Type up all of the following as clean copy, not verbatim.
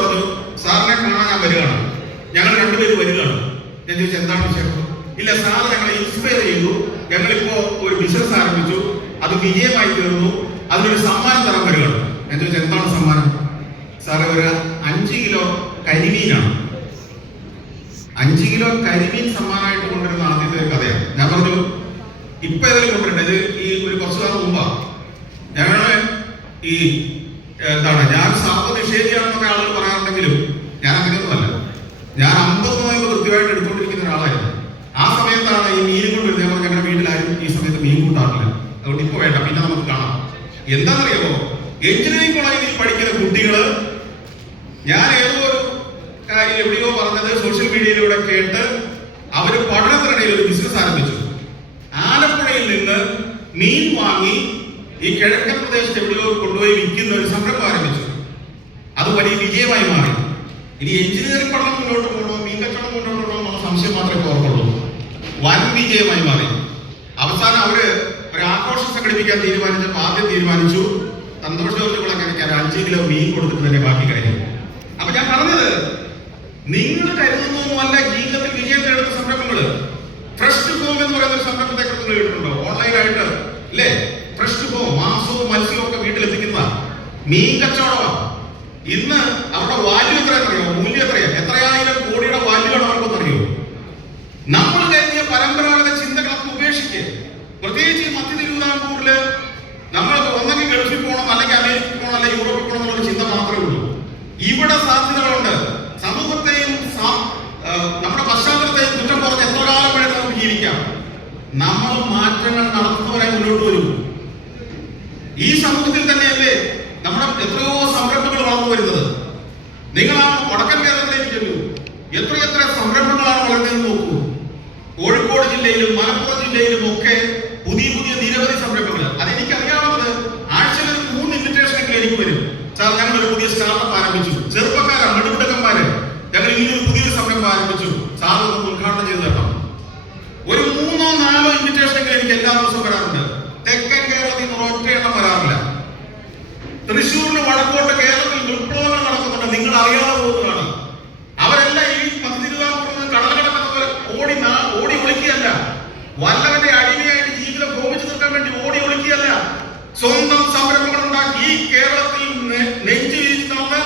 പറഞ്ഞു, സാറിനെ കാണാൻ ഞാൻ വരികയാണ്, ഞങ്ങൾ രണ്ടുപേരും വരികയാണ്. ഞാൻ ചോദിച്ചു എന്താണ് വിഷയം? ഇല്ല സാറ് ഞങ്ങളെ ഇൻസ്പയർ ചെയ്തു, ഞങ്ങളിപ്പോ ഒരു ബിസിനസ് ആരംഭിച്ചു, അത് വിജയമായി തീർന്നു, അതിനൊരു സമ്മാനം തരാൻ വരികയാണ്. ഞാൻ ചോദിച്ചു എന്താണ് സമ്മാനം? സാറ് ഒരു 5 കിലോ കരിമീനാണ്. 5 കിലോ കരിമീൻ സമ്മാനമായിട്ട് കൊണ്ടുവരുന്ന ആദ്യത്തെ ഒരു കഥയാണ്. ഞാൻ പറഞ്ഞു ഇപ്പൊ ഏതെങ്കിലും കൊണ്ടുവരേണ്ടത് ഈ ഒരു കുറച്ചു കാലം മുമ്പാ ഞങ്ങള് ഈ എന്താണ് ഞാൻ സാമ്പ നിഷേധിയാണെന്നൊക്കെ ആളുകൾ പറയാറുണ്ടെങ്കിലും ഞാൻ അങ്ങനെയൊന്നുമല്ല. ഞാൻ 50 നോയമ്പ് കൃത്യമായിട്ട് എടുത്തുകൊണ്ടിരിക്കുന്ന ഒരാളായിരുന്നു. ആ സമയത്താണ് ഈ മീൻ കൊണ്ടുവരുന്നത്. ഞാൻ ഞങ്ങളുടെ വീട്ടിലാരും ഈ സമയത്ത് മീൻ കൂട്ടാറില്ല, അതുകൊണ്ട് ഇപ്പൊ വേണ്ട, പിന്നെ നമുക്ക് കാണാം. എന്താണെന്നറിയാമോ, എഞ്ചിനീയറിംഗ് കോളേജിൽ പഠിക്കുന്ന കുട്ടികള്, ഞാൻ ഏതോ ഒരു കാര്യം എവിടെയോ പറഞ്ഞത് സോഷ്യൽ മീഡിയയിലൂടെ കേട്ട് അവര് പഠനത്തിനിടയിൽ ഒരു ബിസിനസ് ആരംഭിച്ചു. ആലപ്പുഴയിൽ നിന്ന് മീൻ വാങ്ങി ഈ കിഴക്കൻ പ്രദേശത്ത് എവിടെയോ കൊണ്ടുപോയി വിൽക്കുന്ന ഒരു സംരംഭം ആരംഭിച്ചു. അത് വലിയ വിജയമായി മാറി. ഇനി എഞ്ചിനീയറിംഗ് പഠനം മുന്നോട്ട് പോകണോ മീൻ കച്ചവടം മുന്നോട്ട് പോകണോ എന്നുള്ള സംശയം മാത്രമേ ഓർക്കുള്ളൂ. വൻ വിജയമായി മാറി. അവസാനം അവര് ഒരു ആഘോഷം സംഘടിപ്പിക്കാൻ തീരുമാനിച്ചപ്പോൾ ആദ്യം തീരുമാനിച്ചു സന്തോഷോർജുകളെ കഴിക്കാൻ 5 കിലോ മീൻ കൊടുത്തിട്ട് തന്നെ ബാക്കി കഴിഞ്ഞു. അപ്പൊ ഞാൻ പറഞ്ഞത്, നിങ്ങൾ കരുതുന്നൊന്നുമല്ല ജീവിതത്തിൽ വിജയം നേടുന്ന സംരംഭങ്ങള്. ഫ്രഷ് ടു ഹോം എന്ന് പറയുന്ന ഒരു സംരംഭത്തെ കുറിച്ച് നിങ്ങൾ കേട്ടിട്ടുണ്ടോ? ഓൺലൈനായിട്ട് അല്ലേ? ഫ്രഷ് ടു ഹോം, മാംസവും മത്സ്യവും ഒക്കെ വീട്ടിലെത്തിക്കുന്ന മീൻ കച്ചവടമാണ്. ഇന്ന് അവരുടെ വാല്യൂ എത്രയെന്നറിയോ? മൂല്യം എത്രയാണ്? എത്രയായിരം കോടിയുടെ വാല്യൂആണ് അവർക്കൊന്നറിയോ? നമ്മൾ കരുതിയ പരമ്പരാഗത ചിന്തകളൊക്കെ ഉപേക്ഷിക്കുക. പ്രത്യേകിച്ച് മധ്യ തിരുവിതാംകൂറില് നമ്മൾ ഒന്നെങ്കിൽ ഗൾഫിൽ പോകണം, അല്ലെങ്കിൽ അമേരിക്കയിൽ പോകണം, അല്ലെങ്കിൽ യൂറോപ്പിൽ പോകണം എന്നുള്ള ചിന്ത മാത്രമേ ഉള്ളൂ. ഇവിടെ സാധ്യതകളുണ്ട്. സമൂഹത്തെയും നമ്മുടെ പശ്ചാത്തലത്തെയും കുറ്റം പറഞ്ഞ് എത്ര കാലം വേണം നമുക്ക് ജീവിക്കാം. നമ്മൾ മാറ്റങ്ങൾ നടത്തുന്നവരായി മുന്നോട്ട് വരും. ഈ സമൂഹത്തിൽ തന്നെയല്ലേ നമ്മുടെ എത്രയോ സംരംഭങ്ങൾ വളർന്നു വരുന്നത്. നിങ്ങൾ ആ വടക്കൻ കേരളത്തിലേക്ക് ചെല്ലൂ, എത്രയെത്ര സംരംഭങ്ങളാണ് വളർന്നതെന്ന് നോക്കൂ. കോഴിക്കോട് ജില്ലയിലും മലപ്പുറം ജില്ലയിലും ഒക്കെ പുതിയ പുതിയ നിരവധി സംരംഭങ്ങൾ. അതെനിക്കറിയാവുന്നത് ആഴ്ചയിൽ 3 ഇൻവിറ്റേഷനൊക്കെ എനിക്ക് വരും. സാർ ഞങ്ങളൊരു പുതിയ സ്റ്റാർട്ടപ്പ് ആരംഭിച്ചു, ചെറുപ്പക്കാരാണ് നെടുമിടക്കന്മാര്, ഞങ്ങൾ ഇനിയൊരു പുതിയൊരു സംരംഭം ആരംഭിച്ചു, സാർ നമുക്ക് ഉദ്ഘാടനം ചെയ്ത് തരണം. ഒരു 3-4 ഇൻവിറ്റേഷനൊക്കെ എനിക്ക് എല്ലാ ദിവസവും വരാറുണ്ട്. തെക്കൻ കേരളത്തിൽ നിന്ന് ഒറ്റ എണ്ണം വരാറില്ല. തൃശ്ശൂരിന് വടക്കോട്ട് കേരളത്തിൽ വിപ്ലവങ്ങൾ നടക്കുന്നുണ്ട്, നിങ്ങൾ അറിയാതെ പോകുന്നതാണ്. അവരെല്ലാം ഈ തിരുവിതാംകൂറിൽ കടൽ കിടക്കുന്നവർ ഓടി ഒളിക്കുകയല്ല, വല്ലവന്റെ അടിമയായിട്ട് ജീവിതം ഭോഗിച്ചു നിർത്താൻ വേണ്ടി ഓടി ഒളിക്കുകയല്ല, സ്വന്തം സംരംഭങ്ങൾ ഉണ്ടാക്കി ഈ കേരളത്തിൽ നെഞ്ചു വീഴ്ത്തുന്ന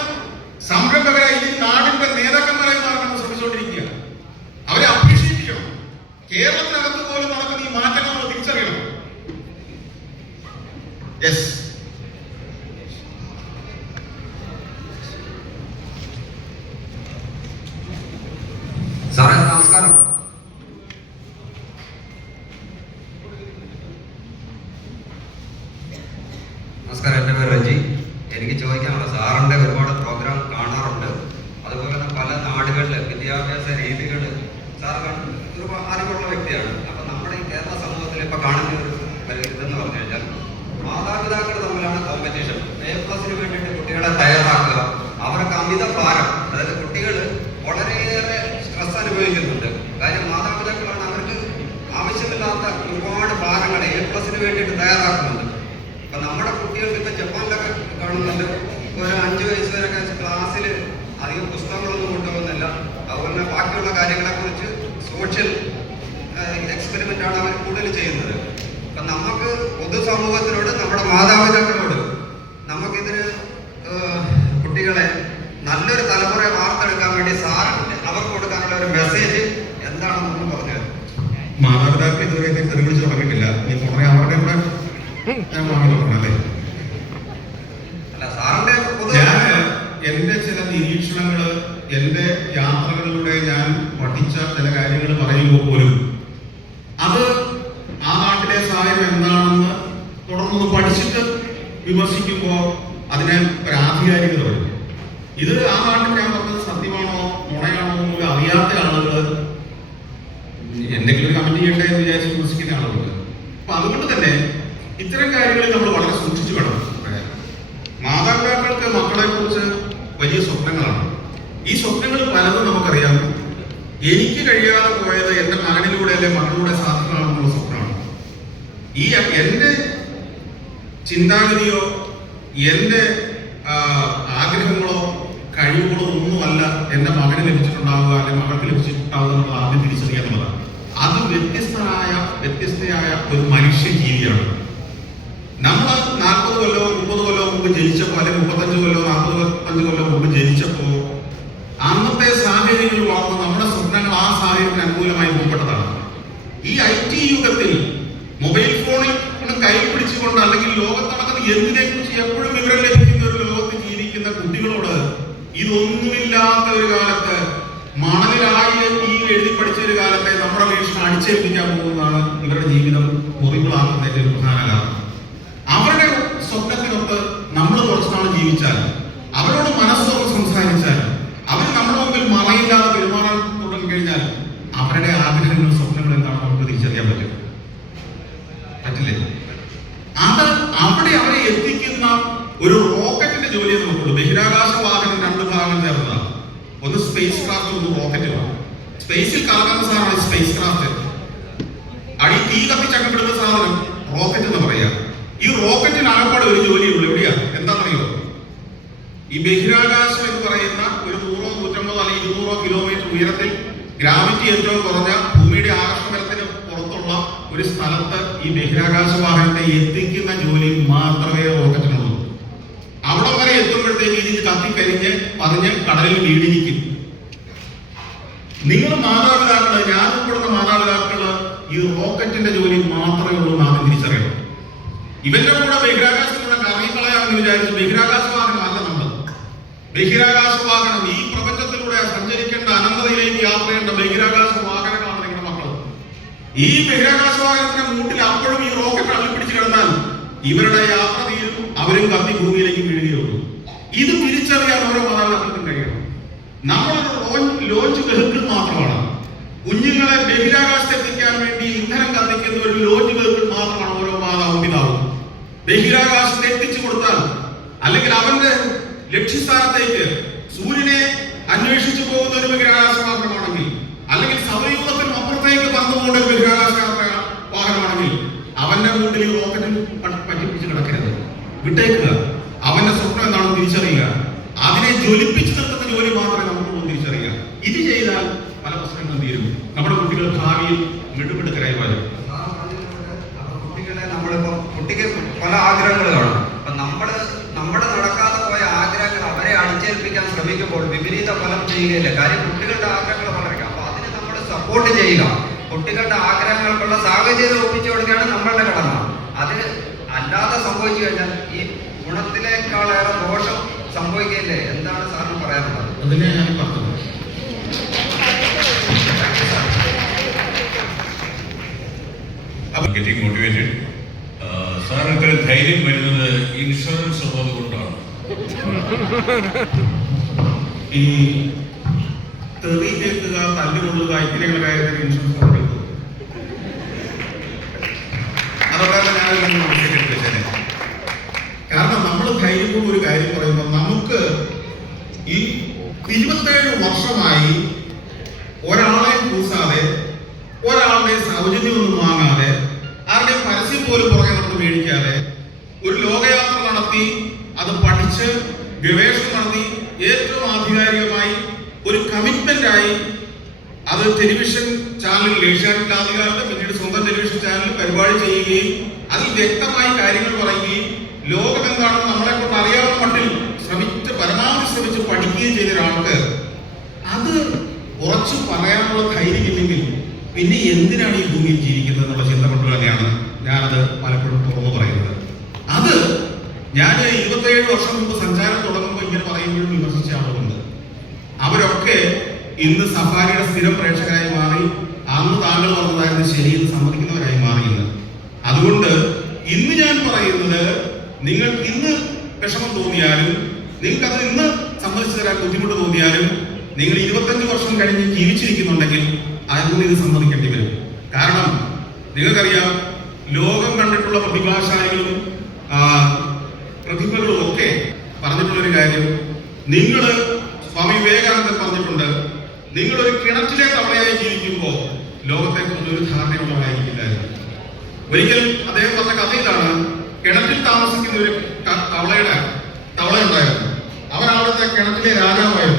സംരംഭകരായി ഈ നാടിന്റെ നേതാക്കന്മാരായി മാറാൻ ശ്രമിച്ചുകൊണ്ടിരിക്കുക. അവരെ അപ്രീഷിയേറ്റ് ചെയ്യണം. കേരളത്തിനകത്ത് പോലും നടക്കുന്ന ഈ മാറ്റങ്ങൾ നമ്മൾ തിരിച്ചറിയണം. യെസ് സാറേ, നമസ്കാരം. നമസ്കാരം, എൻ്റെ പേര് രജി. എനിക്ക് ചോദിക്കാനുള്ള, സാറിൻ്റെ ഒരുപാട് പ്രോഗ്രാം കാണാറുണ്ട്. അതുപോലെ തന്നെ പല നാടുകളിലെ വിദ്യാഭ്യാസ രീതികൾ സാർ ഒരു അറിവുള്ള വ്യക്തിയാണ്. അപ്പം നമ്മുടെ ഈ കേരള സമൂഹത്തിൽ ഇപ്പോൾ കാണുന്ന ഒരു ഇതെന്ന് പറഞ്ഞു കഴിഞ്ഞാൽ മാതാപിതാക്കൾ തമ്മിലാണ് കോമ്പറ്റീഷൻ. A+ന് വേണ്ടിയിട്ട് കുട്ടികളെ തയ്യാറാക്കുക, അവർക്ക് അമിത ഭാരം, അതായത് കുട്ടികൾ വളരെയേറെ സ്ട്രെസ് അനുഭവിക്കുന്നുണ്ട്. കാര്യം മാതാപിതാക്കളാണ് അവർക്ക് ആവശ്യമില്ലാത്ത ഒരുപാട് ഭാരങ്ങൾ A+ന് വേണ്ടിയിട്ട് തയ്യാറാക്കുന്നുണ്ട്. അപ്പം നമ്മുടെ കുട്ടികൾക്ക് ഇപ്പം ജപ്പാനിലൊക്കെ കാണുന്നുണ്ട്, ഒരു 5 വയസ്സ് വരെയൊക്കെ ക്ലാസ്സിൽ അധികം പുസ്തകങ്ങളൊന്നും കൊണ്ടുപോകുന്നില്ല. അതുപോലെ തന്നെ ബാക്കിയുള്ള കാര്യങ്ങളെക്കുറിച്ച് സോഷ്യൽ എക്സ്പെരിമെൻ്റാണ് അവർ കൂടുതൽ ചെയ്യുന്നത്. അപ്പം നമുക്ക് പൊതുസമൂഹത്തിനോട്, നമ്മുടെ മാതാപിതാക്കളോട് നമുക്കിതിന് കുട്ടികളെ നല്ലൊരു തലമുറയെ വാർത്തെടുക്കാൻ വേണ്ടി സാറിന് അവർക്ക് കൊടുക്കാനുള്ള ഒരു മെസ്സേജ് എന്താണെന്നൊന്നും പറഞ്ഞു. മാതാപിതാക്കൾ ഇതുവരെ തെളിവിളിച്ച് തുടങ്ങിയിട്ടില്ല. നീ കുറേ അവരുടെ കൂടെ ഞാൻ പറഞ്ഞല്ലേ. അല്ല സാറിന്റെ എന്റെ ചില നിരീക്ഷണങ്ങള്, എന്റെ യാത്രകളിലൂടെ ഞാൻ പഠിച്ച ചില കാര്യങ്ങൾ പറയുമ്പോൾ പോലും അത് ആ നാട്ടിലെ സാഹചര്യം എന്താണെന്ന് തുടർന്ന് പഠിച്ചിട്ട് വിമർശിക്കുമ്പോൾ അതിനെ ഒരു ആധികാരികത വരും. ഇത് ആ നാട്ടിൽ ഞാൻ പറഞ്ഞത് സത്യമാണോ നുണയാണോ എന്ന് അറിയാത്ത ആളുകൾ എന്തെങ്കിലും കമന്റ് ചെയ്യട്ടെ എന്ന് വിചാരിച്ച് വിമർശിക്കുന്ന ആളുകൾ. അപ്പൊ അതുകൊണ്ട് തന്നെ ഇത്തരം കാര്യങ്ങളിൽ നമ്മൾ വളരെ സൂക്ഷിച്ചു വേണം. മാതാപിതാക്കൾക്ക് മക്കളെ കുറിച്ച് വലിയ സ്വപ്നങ്ങളാണ്. ഈ സ്വപ്നങ്ങൾ പലതും നമുക്കറിയാം. എനിക്ക് കഴിയാതെ പോയത് എൻ്റെ മകനിലൂടെ അല്ലെ മകളിലൂടെ സാധ്യമാണെന്നുള്ള സ്വപ്നമാണ്. ഈ എൻ്റെ ചിന്താഗതിയോ എൻ്റെ ആഗ്രഹങ്ങളോ കഴിവുകളൊന്നുമല്ല എൻ്റെ മകന് ലഭിച്ചിട്ടുണ്ടാവുക അല്ലെങ്കിൽ മകൾക്ക് ലഭിച്ചിട്ടുണ്ടാവുക എന്നുള്ളത് ആദ്യം തിരിച്ചറിയാന്നുള്ളതാണ്. അത് വ്യത്യസ്തയായ ഒരു മനുഷ്യ ജീവിയാണ്. നമ്മൾ 40 കൊല്ലമോ 30 കൊല്ലമോ മുമ്പ് ജനിച്ചപ്പോൾ അല്ലെങ്കിൽ 35 കൊല്ലമോ 45 കൊല്ലമോ മുമ്പ് ജനിച്ചപ്പോൾ അന്നത്തെ സാഹചര്യങ്ങളിൽ വളർന്ന് നമ്മുടെ സ്വപ്നങ്ങൾ ആ സാഹചര്യത്തിന് അനുകൂലമായി രൂപപ്പെട്ടതാണ്. ഈ IT യുഗത്തിൽ മൊബൈൽ ഫോണിൽ കൈ പിടിച്ചുകൊണ്ട് അല്ലെങ്കിൽ ലോകത്ത് നടക്കുന്ന എന്തിനെ കുറിച്ച് എപ്പോഴും വിവരം ലഭിക്കുന്ന ഒരു ലോകത്ത് ജീവിക്കുന്ന കുട്ടികളോട് ഇതൊന്നുമില്ലാത്ത ഒരു കാലത്ത് മണലിലായി എഴുതി പഠിച്ച ഒരു കാലത്തെ നമ്മുടെ വീക്ഷണം അടിച്ചേൽപ്പിക്കാൻ പോകുന്നതാണ് ഇവരുടെ ജീവിതം മുറികളാക്കുന്നതിന്റെ ഒരു പ്രധാന കാരണം. അവരുടെ സ്വപ്നത്തിനൊത്ത് നമ്മൾ കുറച്ച് നാൾ ജീവിച്ചാൽ, അവരോട് മനസ്സോർന്ന് സംസാരിച്ചാൽ, അവർ നമ്മുടെ മുമ്പിൽ മറയില്ലാതെ പെരുമാറാൻ തുടങ്ങി കഴിഞ്ഞാൽ അവരുടെ ആഗ്രഹങ്ങൾ സ്വപ്നങ്ങൾ എന്താണെന്ന് നമുക്ക് തിരിച്ചറിയാൻ പറ്റില്ലേ? അത് അവിടെ അവരെ എത്തിക്കുന്ന ഒരു റോക്കറ്റിന്റെ ജോലിയെ നമുക്കുള്ളൂ. ബഹിരാകാശ വാഹനം 2 ഭാഗം ചേർന്നതാണ്. ഒന്ന് സ്പേസ് ക്രാഫ്റ്റ്, ഒന്ന് റോക്കറ്റുമാണ്. സ്പേസിൽ കറങ്ങുന്ന സാധനമാണ് സ്പേസ് ക്രാഫ്റ്റ്. അടി തീ കത്തിച്ചക്കപ്പെടുന്ന സാധനം റോക്കറ്റ് എന്ന് പറയാ. ഈ റോക്കറ്റിന് ആകപ്പാട് ഒരു ജോലിയുള്ളൂ. എവിടെയാ? എന്താണെന്നറിയോ? ഈ ബഹിരാകാശം എന്ന് പറയുന്ന ഒരു 100, 150 അല്ലെങ്കിൽ 200 കിലോമീറ്റർ ഉയരത്തിൽ ഗ്രാവിറ്റി ഏറ്റവും കുറഞ്ഞ ഭൂമിയുടെ ആകർഷണത്തിന് പുറത്തുള്ള ഒരു സ്ഥലത്ത് ഈ ബഹിരാകാശ വാഹനത്തെ എത്തിക്കുന്ന ജോലി മാത്രമേ റോക്കറ്റിനുള്ളൂ. അവിടെ വരെ എത്തുമ്പോഴത്തേക്ക് ഇതിന് കത്തിക്കരിഞ്ഞ് പതിഞ്ഞ് കടലിൽ വീടിരിക്കും. നിങ്ങൾ മാതാപിതാക്കള്, ഞാൻ ഉൾപ്പെടുന്ന മാതാപിതാക്കള് ഈ റോക്കറ്റിന്റെ ജോലി മാത്രമേ ഉള്ളൂ എന്ന് ആദ്യം തിരിച്ചറിയണം. ഇവന്റെ കൂടെ ബഹിരാകാശത്തിലൂടെ കറങ്ങിക്കളയാമെന്ന് വിചാരിച്ച് ബഹിരാകാശ വാഹനമല്ല നമ്മൾ. ബഹിരാകാശ വാഹനം ഈ പ്രപഞ്ചത്തിലൂടെ സഞ്ചരിക്കേണ്ട അനന്തതയിലേക്ക് യാത്ര ചെയ്യേണ്ട ബഹിരാകാശ വാഹനങ്ങളാണ് നിങ്ങളുടെ മക്കൾ. ഈ ബഹിരാകാശ വാഹനത്തിന്റെ മൂട്ടിൽ അപ്പോഴും ഈ റോക്കറ്റ് അള്ളിപ്പിടിച്ച് കിടന്നാൽ ഇവരുടെ യാത്ര തീരും, അവരും കത്തി ഭൂമിയിലേക്ക് വീഴുകയുള്ളൂ. ഇത് തിരിച്ചറിയാൻ ഓരോ മാതാപിതാക്കൾക്കും കഴിയണം. നമ്മളൊരു ലോഞ്ച് വെഹിക്കിൾ മാത്രമാണ്. കുഞ്ഞുങ്ങളെ ബഹിരാകാശത്ത് എത്തിക്കാൻ വേണ്ടി ഇന്ധനം കത്തിക്കുന്ന ഒരു ലോഞ്ച് വെഹിക്കിൾ മാത്രമാണ് ഓരോ മാതാവും പിതാവും. ബഹിരാകാശത്ത് എത്തിച്ചു കൊടുത്താൽ, അല്ലെങ്കിൽ അവന്റെ ലക്ഷ്യസ്ഥാനത്തേക്ക് സൂര്യനെ അന്വേഷിച്ചു പോകുന്ന ഒരു ബഹിരാകാശ വാഹനമാണെങ്കിൽ, അല്ലെങ്കിൽ സൗരയൂഥത്തിനും അപ്പുറത്തേക്ക് പറന്നുപോകേണ്ട ഒരു ബഹിരാകാശ വാഹനമാണെങ്കിൽ അവന്റെ മുന്നിൽ ഈ റോക്കറ്റിൽ പറ്റിപ്പിടിച്ച് കിടക്കരുത്, വിട്ടേക്കുക. അവന്റെ സ്വപ്നം എന്താണെന്ന് തിരിച്ചറിയുക. അതിനെ ജ്വലിപ്പിച്ചു നിർത്തുന്ന ജോലി മാത്രമേ നമുക്ക് തിരിച്ചറിയുക. ഇത് ചെയ്താൽ പല പ്രശ്നങ്ങളും തീരും. നമ്മുടെ കുട്ടികൾ ഭാവിയിൽ മിടുമിടുക്കരായി വരും. കുട്ടിക്ക് പല ആഗ്രഹങ്ങൾ കാണും. അപ്പൊ നമ്മുടെ നടക്കാതെ പോയ ആഗ്രഹങ്ങൾ അവരെ അടിച്ചേൽപ്പിക്കാൻ ശ്രമിക്കുമ്പോൾ വിപരീത ഫലം ചെയ്യുകയില്ല. കാര്യം കുട്ടികളുടെ ആഗ്രഹങ്ങൾ വളർക്കുക. അപ്പൊ അതിന് നമ്മൾ സപ്പോർട്ട് ചെയ്യുക. കുട്ടികളുടെ ആഗ്രഹങ്ങൾക്കുള്ള സാഹചര്യം ഒപ്പിച്ചു കൊടുക്കുകയാണ് നമ്മളുടെ കടമ. അതിന് അല്ലാതെ സംഭവിച്ചു കഴിഞ്ഞാൽ ഈ ഗുണത്തിനേക്കാളേറെ ദോഷം സംഭവിക്കില്ലേ? എന്താണ് സാറിന് പറയാനുള്ളത്? അതിനെ ഞാൻ പറഞ്ഞത് getting motivated. സാർ ഇത്ര ധൈര്യം വരുന്നത് ഇൻഷുറൻസ് ഉള്ളത് കൊണ്ടാണ്. ഈ തെറി കേൾക്കുക, തല്ലുകൊള്ളുക, ഇങ്ങനെയുള്ള കാര്യത്തിൽ ഇൻഷുറൻസ് കൊടുക്കും. അതൊക്കെ ഞാനൊരു മനസ്സിലെടുപ്പിച്ചേ. കാരണം നമ്മൾ ധൈര്യം ഒരു കാര്യം പറയുമ്പോൾ നമുക്ക് ഈ 27 വർഷമായി ഒരാളെ കൂസാതെ, ഒരാളുടെ സൗജന്യമൊന്നും വാങ്ങാതെ, ആരുടെയും പരസ്യം പോലും പുറകെ നമ്മൾ മേടിക്കാതെ ഒരു ലോകയാത്ര നടത്തി, അത് പഠിച്ച് ഗവേഷണം നടത്തി ഏറ്റവും ആധികാരികമായി ഒരു കമ്മിറ്റ്മെന്റായി അത് ടെലിവിഷൻ ചാനലിൽ, ഏഷ്യാനെറ്റ് ആദ്യകാലത്ത്, പിന്നീട് സ്വന്തം ടെലിവിഷൻ ചാനലിൽ പരിപാടി ചെയ്യുകയും അതിൽ വ്യക്തമായി കാര്യങ്ങൾ പറയുകയും ലോകം എന്താണെന്ന് നമ്മളെ കൊണ്ട് അറിയാവുന്ന മട്ടിൽ പരമാവധി ശ്രമിച്ച് പഠിക്കുകയും ചെയ്ത ഒരാൾക്ക് അത് ഉറച്ചു പറയാനുള്ള ധൈര്യമില്ലെങ്കിൽ പിന്നെ എന്തിനാണ് ഈ ഭൂമിയിൽ ജീവിക്കുന്നത് എന്നുള്ള ചിന്ത കൊണ്ട് തന്നെയാണ് ഞാനത് പലപ്പോഴും തുറന്നു പറയുന്നത്. അത് ഞാൻ 27 വർഷം മുമ്പ് സഞ്ചാരം തുടങ്ങുമ്പോൾ ഇങ്ങനെ പറയുമ്പോഴും വിമർശിച്ച ആളുകളുണ്ട്. അവരൊക്കെ ഇന്ന് സഫാരിയുടെ സ്ഥിരം പ്രേക്ഷകരായി മാറി, അന്ന് താങ്കൾ പറഞ്ഞതായിരുന്നു ശരിയെന്ന് സമ്മതിക്കുന്നവരായി മാറിയെന്ന്. അതുകൊണ്ട് ഇന്ന് ഞാൻ പറയുന്നത്, നിങ്ങൾക്ക് ഇന്ന് വിഷമം തോന്നിയാലും, നിങ്ങൾക്കത് ഇന്ന് സമ്മതിച്ചു തരാൻ ബുദ്ധിമുട്ട് തോന്നിയാലും, നിങ്ങൾ 25 വർഷം കഴിഞ്ഞ് ജീവിച്ചിരിക്കുന്നുണ്ടെങ്കിൽ അതൊന്നും ഇത് സമ്മതിക്കേണ്ടി വരും. കാരണം നിങ്ങൾക്കറിയാം, ലോകം കണ്ടിട്ടുള്ള പ്രതിഭാശാലികളും പ്രതിഭകളും ഒക്കെ പറഞ്ഞിട്ടുള്ളൊരു കാര്യം, നിങ്ങൾ, സ്വാമി വിവേകാനന്ദൻ പറഞ്ഞിട്ടുണ്ട്, നിങ്ങളൊരു കിണറ്റിലെ തവളയായി ജീവിക്കുമ്പോൾ ലോകത്തെക്കുറിച്ച് ഒരു ധാരണയുള്ളവരായിരിക്കില്ലായിരുന്നു. ഒരിക്കൽ അദ്ദേഹം പറഞ്ഞ കഥ ഇതാണ്. കിണറ്റിൽ താമസിക്കുന്ന ഒരു തവള ഉണ്ടായിരുന്നു. അവൻ അവിടുത്തെ കിണറ്റിലെ രാജാവായിരുന്നു.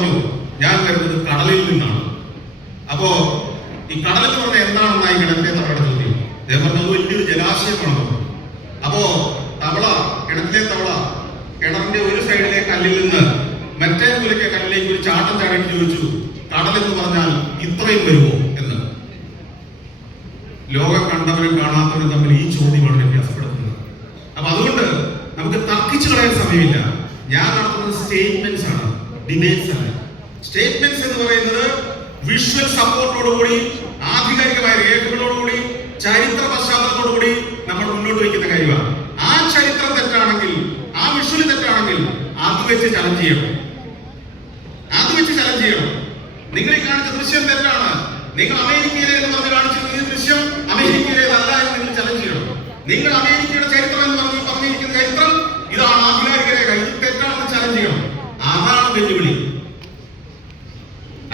പറഞ്ഞു ഞാൻ വരുന്നത് കടലിൽ നിന്നാണ്. അപ്പോ ഈ കടൽ എന്ന് പറഞ്ഞാൽ എന്താണെന്നായി കിണറ്റിലെ തവളയുടെ ചോദ്യം. അദ്ദേഹം പറഞ്ഞത് വലിയൊരു ജലാശയമാണെന്ന് പറഞ്ഞു. അപ്പോ തവള, കിണറ്റിലെ തവള കിണറിന്റെ ഒരു സൈഡിലെ കല്ലിൽ നിന്ന് മറ്റേ മൂലയ്ക്ക് കല്ലിലേക്ക് ഒരു ചാട്ടം ചാടിയിട്ട് ചോദിച്ചു, കടൽ എന്ന് പറഞ്ഞാൽ ഇത്രയും വരുമോ എന്ന്. ലോകം കണ്ടവരും കാണാത്തവരും തമ്മിൽ ഈ ചോദ്യമാണ് വ്യത്യാസപ്പെടുത്തുന്നത്. അപ്പൊ അതുകൊണ്ട് നമുക്ക് തർക്കിച്ചു കളയാൻ സമയമില്ല. ഞാൻ നടത്തുന്നത് സ്റ്റേറ്റ്മെന്റ്സ് ആണ്, ഡിബേറ്റ്സ് ആണ്. സ്റ്റേറ്റ്മെന്റ്സ് എന്ന് പറയുന്നത് വിഷ്വൽ സപ്പോർട്ടോടുകൂടി, ആധികാരികമായ രേഖകളോടുകൂടി, ചരിത്ര പശ്ചാത്തലത്തോടുകൂടി നമ്മൾ മുന്നോട്ട് വയ്ക്കുന്ന കാര്യമാണ്. ആ ചരിത്രം തെറ്റാണെങ്കിൽ, ആ വിഷ്വൽ തെറ്റാണെങ്കിൽ അത് വെച്ച് ചലഞ്ച് ചെയ്യണം. അത് വെച്ച് ചലഞ്ച് ചെയ്യണം. നിങ്ങൾ ഈ കാണിച്ച ദൃശ്യം തെറ്റാണ്, നിങ്ങൾ അമേരിക്കയിലെ എന്ന് പറഞ്ഞ് കാണിച്ചിരുന്ന ഈ ദൃശ്യം അമേരിക്കയിലേതല്ല എന്ന് നിങ്ങൾ ചലഞ്ച് ചെയ്യണം. നിങ്ങൾ അമേരിക്കയുടെ ചരിത്രം എന്ന് പറഞ്ഞിരിക്കുന്ന ചരിത്രം ഇതാണ് ആധികാരിക രേഖ, ഇത് തെറ്റാണെന്ന് ചലഞ്ച് ചെയ്യണം. അതാണ് വെല്ലുവിളി.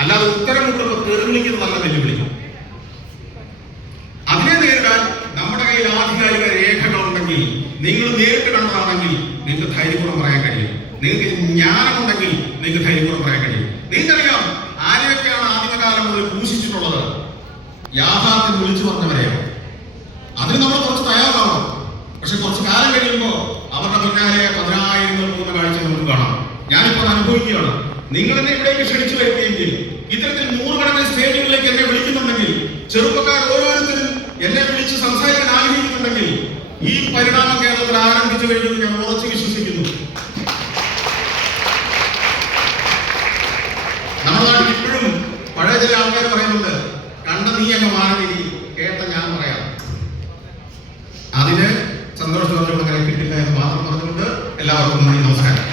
അല്ലാതെ ഉത്തരം കൊണ്ടുള്ള തെറിവിളിക്കുന്നതല്ല വെല്ലുവിളി. അതിനെ നേരിടാൻ നമ്മുടെ കയ്യിൽ ആധികാരിക രേഖകളുണ്ടെങ്കിൽ, നിങ്ങൾ നേരിട്ട് കണ്ടതാണെങ്കിൽ നിങ്ങൾക്ക് ധൈര്യപൂർവ്വം പറയാൻ കഴിയും. നിങ്ങൾക്ക് ജ്ഞാനമുണ്ടെങ്കിൽ നിങ്ങൾക്ക് ധൈര്യപൂർവ്വം പറയാൻ കഴിയും. നിങ്ങൾക്കറിയാം ആരെയൊക്കെയാണ് ആദ്യകാലം മുതൽ പൂഷിച്ചിട്ടുള്ളത്? യാഥാർത്ഥ്യം വിളിച്ചു പറഞ്ഞവരെയാണ്. അതിന് നമ്മൾ കുറച്ച് തയ്യാറാവണം. പക്ഷെ കുറച്ച് കാലം കഴിയുമ്പോൾ അവരുടെ പിന്നാലെ 10,000 പോകുന്ന കാഴ്ച നമുക്ക് കാണാം. ഞാനിപ്പോൾ അനുഭവിക്കുകയാണ്. നിങ്ങൾ എന്നെ ഇവിടേക്ക് ക്ഷണിച്ചു വരുത്തിയെങ്കിൽ, ഇത്തരത്തിൽ 100 കണക്കിന് സ്റ്റേജുകളിലേക്ക് എന്നെ വിളിക്കുന്നുണ്ടെങ്കിൽ, ചെറുപ്പക്കാർ ഓരോരുത്തരും എന്നെ വിളിച്ച് സംസാരിക്കാൻ ആഗ്രഹിക്കുന്നുണ്ടെങ്കിൽ, ഈ പരിണാമം കേരളത്തിൽ ആരംഭിച്ചു കഴിഞ്ഞു ഞാൻ ഉറച്ചു വിശ്വസിക്കുന്നു. നമ്മുടെ നാട്ടിൽ ഇപ്പോഴും പഴയ ചില ആൾക്കാർ പറയുന്നുണ്ട്, കണ്ട നീ അങ്ങ് മാറി, കേട്ട ഞാൻ പറയാം. അതിന് സന്തോഷത്തോടെ കിട്ടില്ല എന്ന് മാത്രം പറഞ്ഞുകൊണ്ട് എല്ലാവർക്കും നന്ദി, നമസ്കാരം.